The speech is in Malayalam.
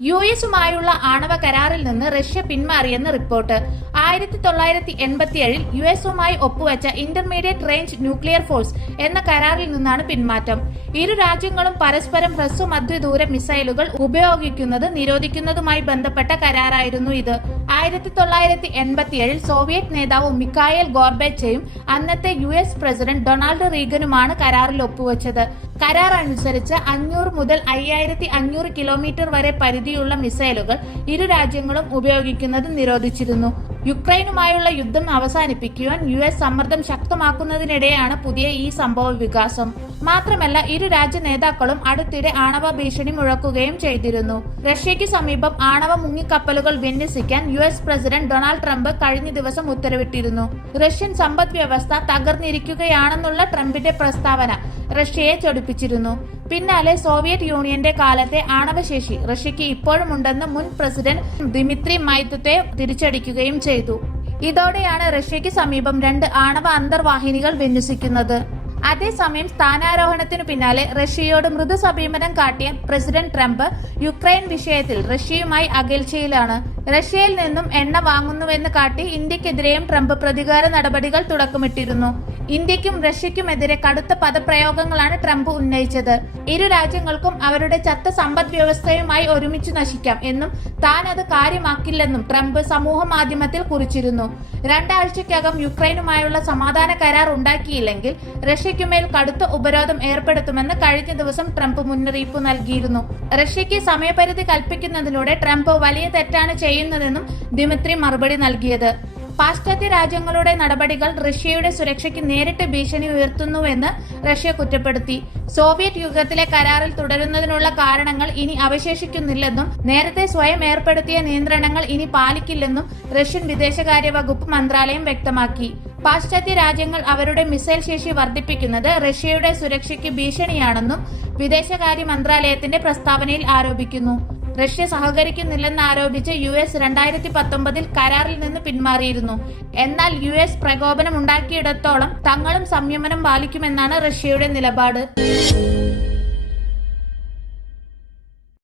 യു എസുമായുള്ള ആണവ കരാറിൽ നിന്ന് റഷ്യ പിന്മാറിയെന്ന് റിപ്പോർട്ട്. ആയിരത്തി തൊള്ളായിരത്തി എൺപത്തിയേഴിൽ യു എസുമായി ഒപ്പുവെച്ച ഇന്റർമീഡിയറ്റ് റേഞ്ച് ന്യൂക്ലിയർ ഫോഴ്സ് എന്ന കരാറിൽ നിന്നാണ് പിന്മാറ്റം. ഇരു രാജ്യങ്ങളും പരസ്പരം ഹ്രസ്വമധ്യദൂര മിസൈലുകൾ ഉപയോഗിക്കുന്നത് നിരോധിക്കുന്നതുമായി ബന്ധപ്പെട്ട കരാറായിരുന്നു ഇത്. ആയിരത്തി തൊള്ളായിരത്തി എൺപത്തിയേഴിൽ സോവിയറ്റ് നേതാവ് മിക്കായൽ ഗോർബേച്ചയും അന്നത്തെ യു എസ് പ്രസിഡന്റ് ഡൊണാൾഡ് റീഗനുമാണ് കരാറിൽ ഒപ്പുവെച്ചത്. കരാർ അനുസരിച്ച് അഞ്ഞൂറ് മുതൽ അയ്യായിരത്തി അഞ്ഞൂറ് കിലോമീറ്റർ വരെ പരിധിയുള്ള മിസൈലുകൾ ഇരു രാജ്യങ്ങളും ഉപയോഗിക്കുന്നത് നിരോധിച്ചിരുന്നു. യുക്രൈനുമായുള്ള യുദ്ധം അവസാനിപ്പിക്കുവാൻ യു എസ് സമ്മർദ്ദം ശക്തമാക്കുന്നതിനിടെയാണ് പുതിയ ഈ സംഭവ വികാസം. മാത്രമല്ല ഇരു രാജ്യ നേതാക്കളും അടുത്തിടെ ആണവ ഭീഷണി മുഴക്കുകയും ചെയ്തിരുന്നു. റഷ്യയ്ക്ക് സമീപം ആണവ മുങ്ങിക്കപ്പലുകൾ വിന്യസിക്കാൻ U S president Donald Trump കഴിഞ്ഞ ദിവസം ഉത്തരവിട്ടിരുന്നു. റഷ്യൻ സമ്പദ് വ്യവസ്ഥ തകർന്നിരിക്കുകയാണെന്നുള്ള ട്രംപിന്റെ പ്രസ്താവന റഷ്യയെ ചൊടിപ്പിച്ചിരുന്നു. പിന്നാലെ സോവിയറ്റ് യൂണിയന്റെ കാലത്തെ ആണവശേഷി റഷ്യക്ക് ഇപ്പോഴുമുണ്ടെന്ന് മുൻ പ്രസിഡന്റ് ദിമിത്രി മൈത്തത്തെ തിരിച്ചടിക്കുകയും ചെയ്തു. ഇതോടെയാണ് റഷ്യയ്ക്ക് സമീപം രണ്ട് ആണവ അന്തർവാഹിനികൾ വിന്യസിക്കുന്നത്. അതേസമയം സ്ഥാനാരോഹണത്തിനു പിന്നാലെ റഷ്യയോട് മൃദു സമീപനം കാട്ടിയ പ്രസിഡന്റ് ട്രംപ് യുക്രൈൻ വിഷയത്തിൽ റഷ്യയുമായി അകൽച്ചയിലാണ്. റഷ്യയിൽ നിന്നും എണ്ണ വാങ്ങുന്നുവെന്ന് കാട്ടി ഇന്ത്യക്കെതിരെയും ട്രംപ് പ്രതികാര നടപടികൾ തുടക്കമിട്ടിരുന്നു. ഇന്ത്യക്കും റഷ്യയ്ക്കുമെതിരെ കടുത്ത പദപ്രയോഗങ്ങളാണ് ട്രംപ് ഉന്നയിച്ചത്. ഇരു രാജ്യങ്ങൾക്കും അവരുടെ ചത്ത സമ്പദ് വ്യവസ്ഥയുമായി ഒരുമിച്ച് നശിക്കാം എന്നും താൻ അത് കാര്യമാക്കില്ലെന്നും ട്രംപ് സമൂഹ മാധ്യമത്തിൽ കുറിച്ചിരുന്നു. രണ്ടാഴ്ചയ്ക്കകം യുക്രൈനുമായുള്ള സമാധാന കരാർ ഉണ്ടാക്കിയില്ലെങ്കിൽ റഷ്യയ്ക്കുമേൽ കടുത്ത ഉപരോധം ഏർപ്പെടുത്തുമെന്ന് കഴിഞ്ഞ ദിവസം ട്രംപ് മുന്നറിയിപ്പ് നൽകിയിരുന്നു. റഷ്യയ്ക്ക് സമയപരിധി കൽപ്പിക്കുന്നതിലൂടെ ട്രംപ് വലിയ തെറ്റാണ് ചെയ്യുന്നതെന്നും ദിമിത്രി മറുപടി നൽകിയത്. പാശ്ചാത്യ രാജ്യങ്ങളുടെ നടപടികൾ റഷ്യയുടെ സുരക്ഷയ്ക്ക് നേരിട്ട് ഭീഷണി ഉയർത്തുന്നുവെന്ന് റഷ്യ കുറ്റപ്പെടുത്തി. സോവിയറ്റ് യുഗത്തിലെ കരാറിൽ തുടരുന്നതിനുള്ള കാരണങ്ങൾ ഇനി അവശേഷിക്കുന്നില്ലെന്നും നേരത്തെ സ്വയം ഏർപ്പെടുത്തിയ നിയന്ത്രണങ്ങൾ ഇനി പാലിക്കില്ലെന്നും റഷ്യൻ വിദേശകാര്യ വകുപ്പ് മന്ത്രാലയം വ്യക്തമാക്കി. പാശ്ചാത്യ രാജ്യങ്ങൾ അവരുടെ മിസൈൽ ശേഷി വർദ്ധിപ്പിക്കുന്നത് റഷ്യയുടെ സുരക്ഷയ്ക്ക് ഭീഷണിയാണെന്നും വിദേശകാര്യ മന്ത്രാലയത്തിന്റെ പ്രസ്താവനയിൽ ആരോപിക്കുന്നു. റഷ്യ സഹകരിക്കുന്നില്ലെന്ന് ആരോപിച്ച് യു എസ് രണ്ടായിരത്തി പത്തൊമ്പതിൽ കരാറിൽ നിന്ന് പിന്മാറിയിരുന്നു. എന്നാൽ യു എസ് പ്രകോപനം ഉണ്ടാക്കിയിടത്തോളം തങ്ങളും സംയമനം പാലിക്കുമെന്നാണ് റഷ്യയുടെ നിലപാട്.